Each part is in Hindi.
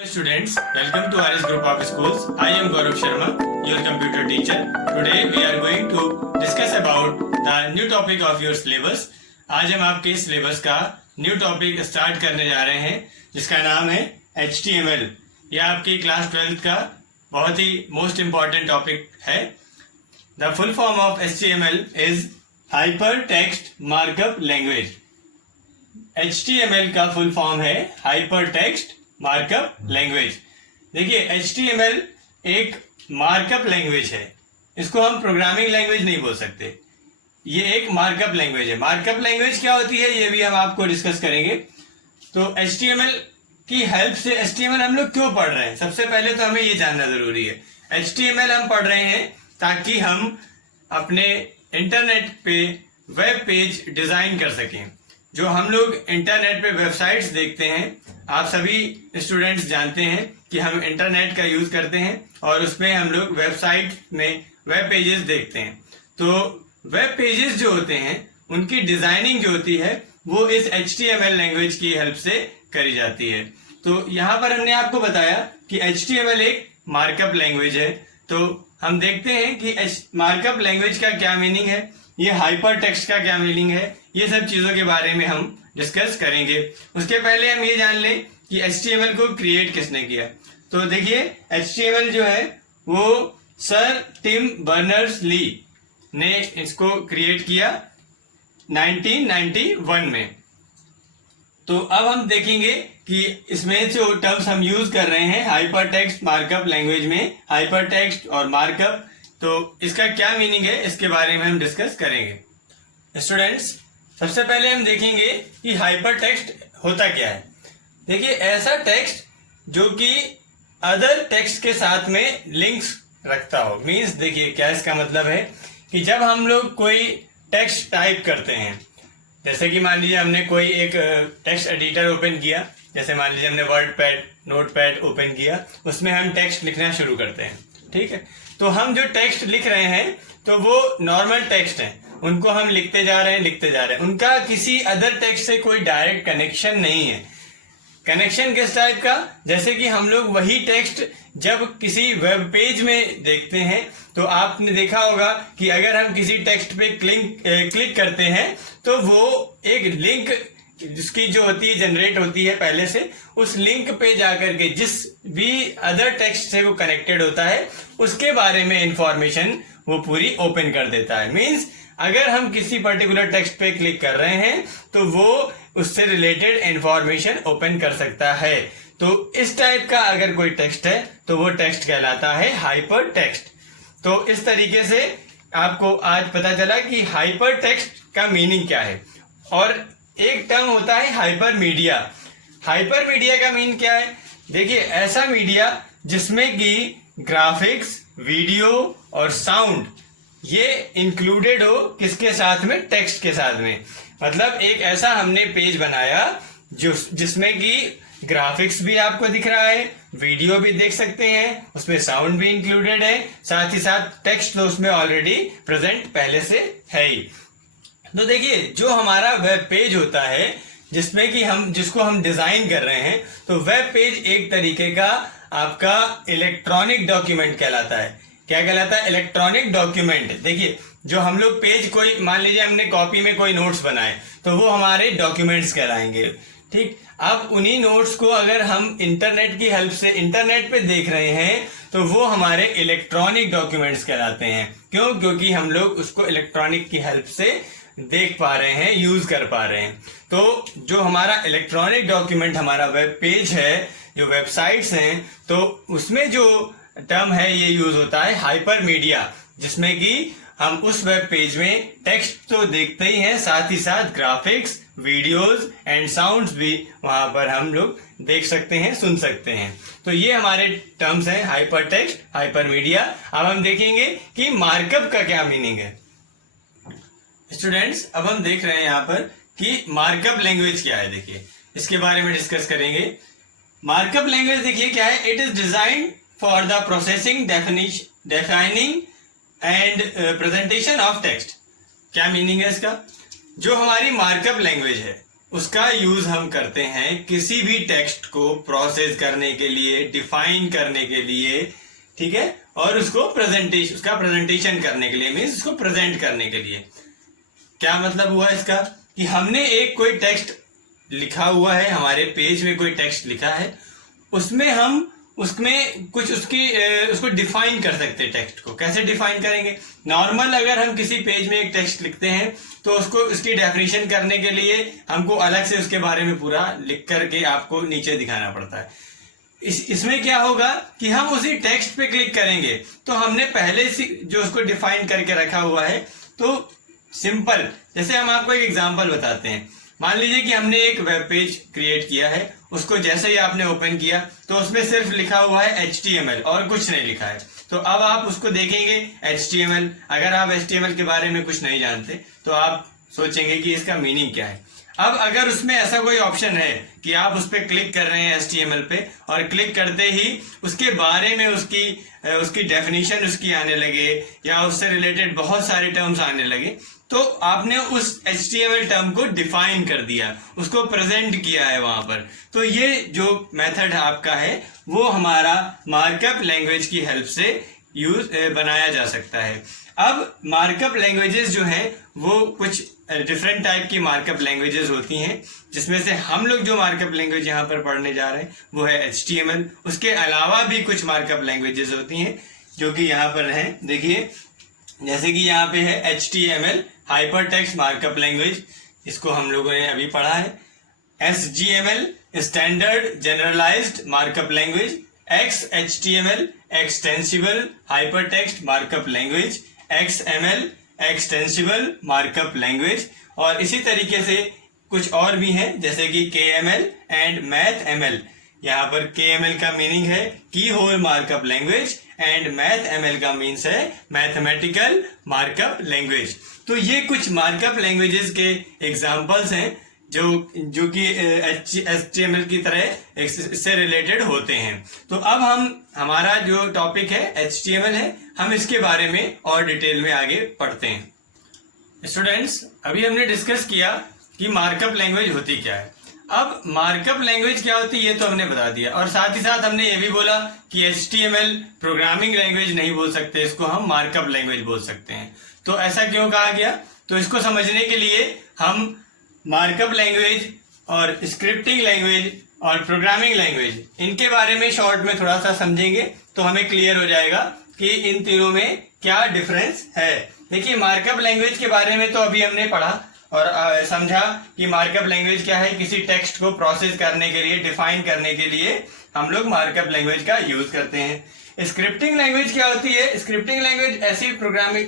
Hello students, welcome to RS Group of Schools. I am Gaurav Sharma, your computer teacher. Today we are going to discuss about the new topic of your syllabus. आज हम आपके सिलेबस का न्यू टॉपिक स्टार्ट करने जा रहे हैं जिसका नाम है HTML. यह आपकी क्लास 12th का बहुत ही मोस्ट इम्पॉर्टेंट टॉपिक है. The full form of HTML is hypertext markup language. HTML का फुल फॉर्म है हाइपरटेक्स्ट मार्कअप लैंग्वेज. देखिए HTML एक मार्कअप लैंग्वेज है. इसको हम प्रोग्रामिंग लैंग्वेज नहीं बोल सकते. ये एक मार्कअप लैंग्वेज है. मार्कअप लैंग्वेज क्या होती है ये भी हम आपको डिस्कस करेंगे. तो HTML की हेल्प से HTML हम लोग क्यों पढ़ रहे हैं, सबसे पहले तो हमें ये जानना जरूरी है. HTML हम पढ़ रहे हैं ताकि हम अपने इंटरनेट पे वेब पेज डिजाइन कर सकें. जो हम लोग इंटरनेट पे वेबसाइट्स देखते हैं, आप सभी स्टूडेंट्स जानते हैं कि हम इंटरनेट का यूज करते हैं और उसमें हम लोग वेबसाइट में वेब पेजेस देखते हैं. तो वेब पेजेस जो होते हैं उनकी डिजाइनिंग जो होती है वो इस HTML लैंग्वेज की हेल्प से करी जाती है. तो यहाँ पर हमने आपको बताया कि HTML एक मार्कअप लैंग्वेज है. तो हम देखते हैं कि मार्कअप लैंग्वेज का क्या मीनिंग है, ये हाइपर टेक्स्ट का क्या मीनिंग है, ये सब चीजों के बारे में हम डिस्कस करेंगे. उसके पहले हम ये जान लें कि HTML को क्रिएट किसने किया. तो देखिए HTML जो है वो सर टिम बर्नर्स-ली ने इसको क्रिएट किया 1991 में. तो अब हम देखेंगे कि इसमें जो टर्म्स हम यूज कर रहे हैं हाइपर टेक्स्ट मार्कअप लैंग्वेज में, हाइपर टेक्स्ट और मार्कअप, तो इसका क्या मीनिंग है इसके बारे में हम डिस्कस करेंगे. स्टूडेंट्स, सबसे पहले हम देखेंगे कि हाइपर टेक्स्ट होता क्या है. देखिए ऐसा टेक्स्ट जो कि अदर टेक्स्ट के साथ में लिंक्स रखता हो. मींस देखिए क्या इसका मतलब है कि जब हम लोग कोई टेक्स्ट टाइप करते हैं, जैसे कि मान लीजिए हमने कोई एक टेक्स्ट एडिटर ओपन किया, जैसे मान लीजिए हमने वर्डपैड नोटपैड ओपन किया, उसमें हम टेक्स्ट लिखना शुरू करते हैं. ठीक है, तो हम जो टेक्स्ट लिख रहे हैं तो वो नॉर्मल टेक्स्ट हैं, उनको हम लिखते जा रहे हैं, उनका किसी अदर टेक्स्ट से कोई डायरेक्ट कनेक्शन नहीं है. कनेक्शन किस टाइप का, जैसे कि हम लोग वही टेक्स्ट जब किसी वेब पेज में देखते हैं तो आपने देखा होगा कि अगर हम किसी टेक्स्ट पे क्लिक करते हैं तो वो एक लिंक जिसकी जो होती है जनरेट होती है पहले से, उस लिंक पे जाकर के जिस भी अदर टेक्स्ट से वो कनेक्टेड होता है उसके बारे में इंफॉर्मेशन वो पूरी ओपन कर देता है. मींस अगर हम किसी पर्टिकुलर टेक्स्ट पे क्लिक कर रहे हैं तो वो उससे रिलेटेड इंफॉर्मेशन ओपन कर सकता है. तो इस टाइप का अगर कोई टेक्स्ट है तो वो टेक्स्ट कहलाता है हाइपर टेक्स्ट. तो इस तरीके से आपको आज पता चला कि हाइपर टेक्स्ट का मीनिंग क्या है. और एक टर्म होता है हाइपर मीडिया. हाइपर मीडिया का मीन क्या है, देखिए ऐसा मीडिया जिसमें कि ग्राफिक्स, वीडियो और साउंड ये इंक्लूडेड हो, किसके साथ में, टेक्स्ट के साथ में. मतलब एक ऐसा हमने पेज बनाया जिसमें कि ग्राफिक्स भी आपको दिख रहा है, वीडियो भी देख सकते हैं, उसमें साउंड भी इंक्लूडेड है, साथ ही साथ टेक्स्ट तो उसमें ऑलरेडी प्रेजेंट पहले से है ही. तो देखिए जो हमारा वेब पेज होता है जिसको हम डिजाइन कर रहे हैं, तो वेब पेज एक तरीके का आपका इलेक्ट्रॉनिक डॉक्यूमेंट कहलाता है. क्या कहलाता है, इलेक्ट्रॉनिक डॉक्यूमेंट. देखिए जो हम लोग पेज, कोई मान लीजिए हमने कॉपी में कोई नोट्स बनाए तो वो हमारे डॉक्यूमेंट्स कहलाएंगे. ठीक, अब उन्हीं नोट्स को अगर हम इंटरनेट की हेल्प से इंटरनेट पे देख रहे हैं तो वो हमारे इलेक्ट्रॉनिक डॉक्यूमेंट्स कहलाते हैं. क्यों, क्योंकि हम लोग उसको इलेक्ट्रॉनिक की हेल्प से देख पा रहे हैं, यूज कर पा रहे हैं. तो जो हमारा इलेक्ट्रॉनिक डॉक्यूमेंट हमारा वेब पेज है, जो वेबसाइट्स हैं, तो उसमें जो टर्म है ये यूज होता है हाइपर मीडिया, जिसमें कि हम उस वेब पेज में टेक्स्ट तो देखते ही हैं, साथ ही साथ ग्राफिक्स, वीडियोस एंड साउंड्स भी वहां पर हम लोग देख सकते हैं, सुन सकते हैं. तो ये हमारे टर्म्स हैं हाइपर टेक्स्ट, हाइपर मीडिया. अब हम देखेंगे कि मार्कअप का क्या मीनिंग है. स्टूडेंट्स, अब हम देख रहे हैं यहाँ पर कि मार्कअप लैंग्वेज क्या है. देखिए इसके बारे में डिस्कस करेंगे. मार्कअप लैंग्वेज देखिए क्या है, it is designed for the processing, defining and presentation of text. क्या मीनिंग है इसका, जो हमारी मार्कअप लैंग्वेज है उसका यूज हम करते हैं किसी भी टेक्स्ट को प्रोसेस करने के लिए, डिफाइन करने के लिए, ठीक है, और उसका प्रेजेंटेशन करने के लिए, मीन्स उसको प्रेजेंट करने के लिए। क्या मतलब हुआ इसका कि हमने एक कोई टेक्स्ट लिखा हुआ है, हमारे पेज में कोई टेक्स्ट लिखा है, उसमें कुछ उसको डिफाइन कर सकते हैं। टेक्स्ट को कैसे डिफाइन करेंगे? नॉर्मल अगर हम किसी पेज में एक टेक्स्ट लिखते हैं तो उसकी डेफिनेशन करने के लिए हमको अलग से उसके बारे में पूरा लिख करके आपको नीचे दिखाना पड़ता है। इसमें क्या होगा कि हम उसी टेक्स्ट पे क्लिक करेंगे तो हमने पहले से जो उसको डिफाइन करके रखा हुआ है। तो सिंपल, जैसे हम आपको एक एग्जांपल बताते हैं। मान लीजिए कि हमने एक वेब पेज क्रिएट किया है, उसको जैसे ही आपने ओपन किया तो उसमें सिर्फ लिखा हुआ है HTML और कुछ नहीं लिखा है। तो अब आप उसको देखेंगे HTML, अगर आप HTML के बारे में कुछ नहीं जानते तो आप सोचेंगे कि इसका मीनिंग क्या है। अब अगर उसमें ऐसा कोई ऑप्शन है कि आप उस पर क्लिक कर रहे हैं HTML पे, और क्लिक करते ही उसके बारे में उसकी डेफिनेशन उसकी आने लगे या उससे रिलेटेड बहुत सारे टर्म्स आने लगे, तो आपने उस HTML टर्म को डिफाइन कर दिया, उसको प्रेजेंट किया है वहां पर। तो ये जो मेथड आपका है वो हमारा मार्कअप लैंग्वेज की हेल्प से बनाया जा सकता है। अब मार्कअप लैंग्वेजेस जो हैं वो कुछ डिफरेंट टाइप की मार्कअप लैंग्वेजेस होती हैं, जिसमें से हम लोग जो मार्कअप लैंग्वेज यहाँ पर पढ़ने जा रहे हैं वो है HTML। उसके अलावा भी कुछ मार्कअप लैंग्वेजेस होती हैं जो कि यहाँ पर हैं। देखिए, जैसे कि यहाँ पे है HTML, hyper text markup language, इसको हम लोगों ने अभी पढ़ा है। SGML, standard generalized markup language. XHTML, extensible hyper text markup language. XML, extensible markup language. और इसी तरीके से कुछ और भी हैं, जैसे कि KML एंड MathML। यहाँ पर KML का मीनिंग है की whole markup language and MathML का मीन्स है मैथमेटिकल मार्कअप लैंग्वेज। तो ये कुछ मार्कअप लैंग्वेजेस के एग्जांपल्स हैं जो कि HTML की तरह इससे रिलेटेड होते हैं। तो अब हमारा जो टॉपिक है HTML है, हम इसके बारे में और डिटेल में आगे पढ़ते हैं। स्टूडेंट्स, अभी हमने डिस्कस किया कि मार्कअप लैंग्वेज होती क्या है। अब मार्कअप लैंग्वेज क्या होती है ये तो हमने बता दिया, और साथ ही साथ हमने ये भी बोला कि HTML प्रोग्रामिंग लैंग्वेज नहीं बोल सकते, इसको हम मार्कअप लैंग्वेज बोल सकते हैं। तो ऐसा क्यों कहा गया? तो इसको समझने के लिए हम मार्कअप लैंग्वेज और स्क्रिप्टिंग लैंग्वेज और प्रोग्रामिंग लैंग्वेज, इनके बारे में शॉर्ट में थोड़ा सा समझेंगे तो हमें क्लियर हो जाएगा कि इन तीनों में क्या डिफरेंस है। देखिए, मार्कअप लैंग्वेज के बारे में तो अभी हमने पढ़ा और समझा कि मार्कअप लैंग्वेज क्या है। किसी टेक्स्ट को प्रोसेस करने के लिए, डिफाइन करने के लिए हम लोग मार्कअप लैंग्वेज का यूज करते हैं। स्क्रिप्टिंग लैंग्वेज क्या होती है? स्क्रिप्टिंग लैंग्वेज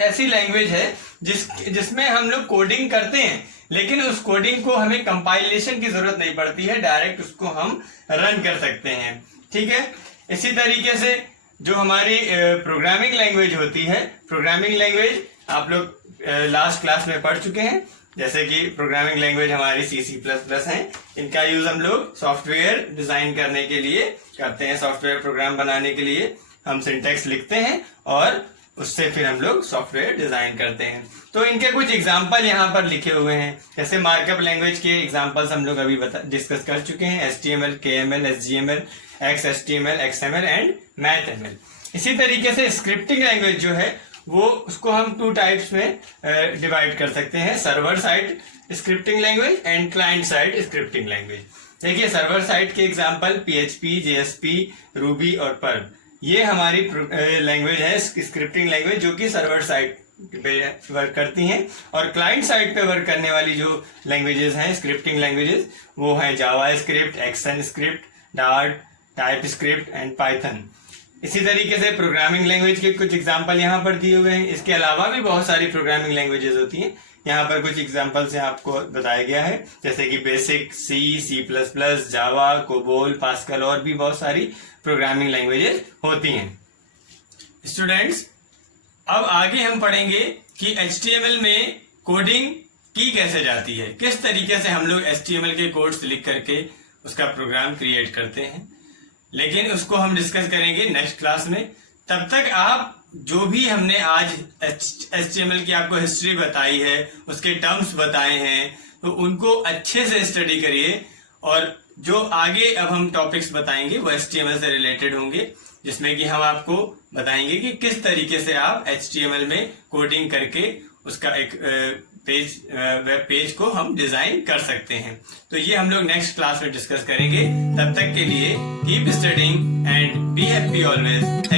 ऐसी लैंग्वेज है जिसमें हम लोग कोडिंग करते हैं, लेकिन उस कोडिंग को हमें कंपाइलेशन की जरूरत नहीं पड़ती है, डायरेक्ट उसको हम रन कर सकते हैं। ठीक है, इसी तरीके से जो हमारी प्रोग्रामिंग लैंग्वेज होती है, प्रोग्रामिंग लैंग्वेज आप लोग लास्ट क्लास में पढ़ चुके हैं। जैसे कि प्रोग्रामिंग लैंग्वेज हमारी C++ है, इनका यूज हम लोग सॉफ्टवेयर डिजाइन करने के लिए करते हैं। सॉफ्टवेयर प्रोग्राम बनाने के लिए हम सिंटैक्स लिखते हैं और उससे फिर हम लोग सॉफ्टवेयर डिजाइन करते हैं। तो इनके कुछ एग्जांपल यहाँ पर लिखे हुए हैं। जैसे मार्कअप लैंग्वेज के एग्जांपल्स हम लोग अभी डिस्कस कर चुके हैं, HTML, KML, SGML, XHTML, XML and MathML। इसी तरीके से स्क्रिप्टिंग लैंग्वेज जो है वो उसको हम 2 टाइप्स में डिवाइड कर सकते हैं, server side scripting language and client side scripting language. देखिए, सर्वर साइड के एग्जांपल PHP, JSP, रूबी और पर्ल, ये हमारी लैंग्वेज है स्क्रिप्टिंग लैंग्वेज जो कि सर्वर साइड पे वर्क करती हैं। और क्लाइंट साइड पे वर्क करने वाली जो लैंग्वेजेस हैं स्क्रिप्टिंग लैंग्वेजेस वो हैं JavaScript, ActionScript, Dart, TypeScript and Python. इसी तरीके से प्रोग्रामिंग लैंग्वेज के कुछ एग्जांपल यहाँ पर दिए हुए हैं। इसके अलावा भी बहुत सारी प्रोग्रामिंग लैंग्वेजेस होती हैं, यहाँ पर कुछ एग्जांपल से आपको बताया गया है, जैसे कि बेसिक, C++, जावा, कोबोल, पास्कल और भी बहुत सारी प्रोग्रामिंग लैंग्वेजेस होती हैं। स्टूडेंट्स, अब आगे हम पढ़ेंगे कि HTML में कोडिंग की कैसे जाती है, किस तरीके से हम लोग HTML के कोड्स लिख करके उसका प्रोग्राम क्रिएट करते हैं, लेकिन उसको हम डिस्कस करेंगे नेक्स्ट क्लास में। तब तक आप जो भी हमने आज HTML की आपको हिस्ट्री बताई है, उसके टर्म्स बताए हैं, तो उनको अच्छे से स्टडी करिए। और जो आगे अब हम टॉपिक्स बताएंगे वो HTML से रिलेटेड होंगे, जिसमें कि हम आपको बताएंगे कि किस तरीके से आप HTML में कोडिंग करके उसका एक वेब पेज को हम डिजाइन कर सकते हैं। तो ये हम लोग नेक्स्ट क्लास में डिस्कस करेंगे। तब तक के लिए keep studying and be happy always.